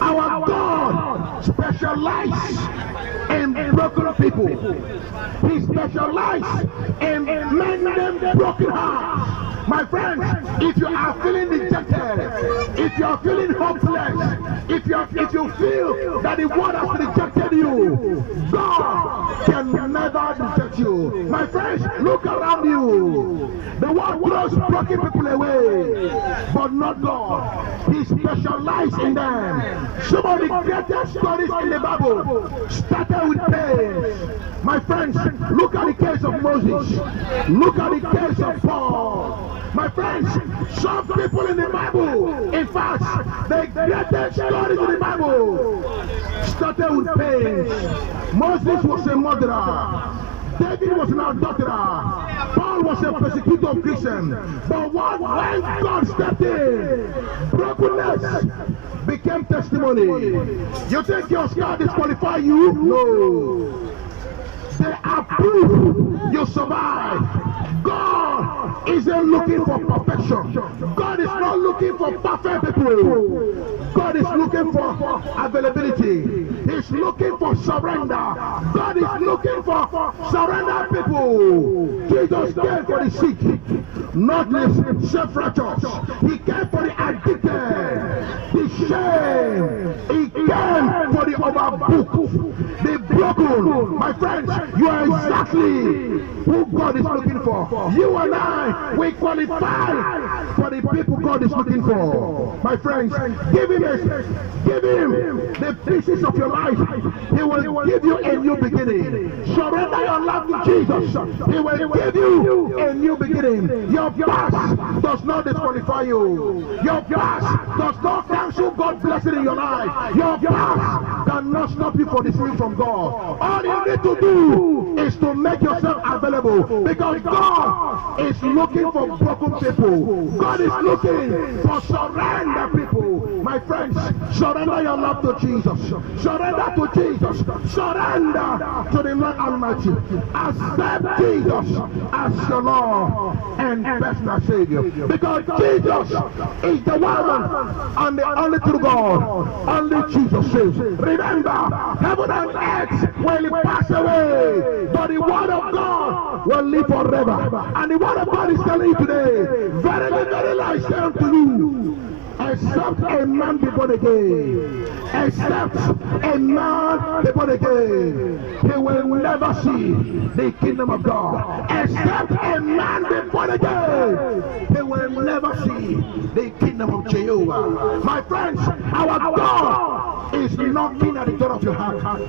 Our God specializes in broken people. He specializes in mending broken hearts. My friends, if you are feeling dejected, if you are feeling hopeless, if you feel that the world has rejected you, God can never reject you. My friends, look around you. The world throws broken people away, but not God. He specializes in them. Some of the greatest stories in the Bible started with pain. My friends, look at the case of Moses. Look at the case of Paul. My friends, some people in the Bible, in fact, the greatest stories in the Bible started with pain. Moses was a murderer. David was an adulterer. Paul was a persecutor of Christians. But when God stepped in, brokenness became testimony. You think your scar disqualify you? No. They are proof you survive. God isn't looking for perfection. God is not looking for perfect people. God is looking for availability. He's looking for surrender. God is looking for surrender people. Jesus came for the sick, not the self-righteous. He came for the addicted, the shame. He came for the overbooked, the broken. My friends, you are exactly who God is looking for. You and I, we qualify for the people God is looking for. My friends, give him the pieces of your life. He will give you a new beginning. Surrender your life to Jesus. He will give you a new beginning. Your past does not disqualify you. Your past does not cancel God's blessing in your life. Your past cannot stop you from receiving from God. All you need to do is to make yourself available, because God is looking for broken people. God is looking for surrender people. My friends, surrender your love to Jesus. Surrender to Jesus. Surrender to the Lord Almighty. Accept Jesus as your Lord and personal Savior, because Jesus is the one and the only true God. Only Jesus saves. Remember, heaven and earth will pass away, but the word of God will live forever. And the word of God is telling you today, verily, verily, I say unto you, except a man be born again, except a man be born again, he will never see the kingdom of God. Except a man be born again, he will never see the kingdom of Jehovah. My friends, our God is knocking at the door of your heart.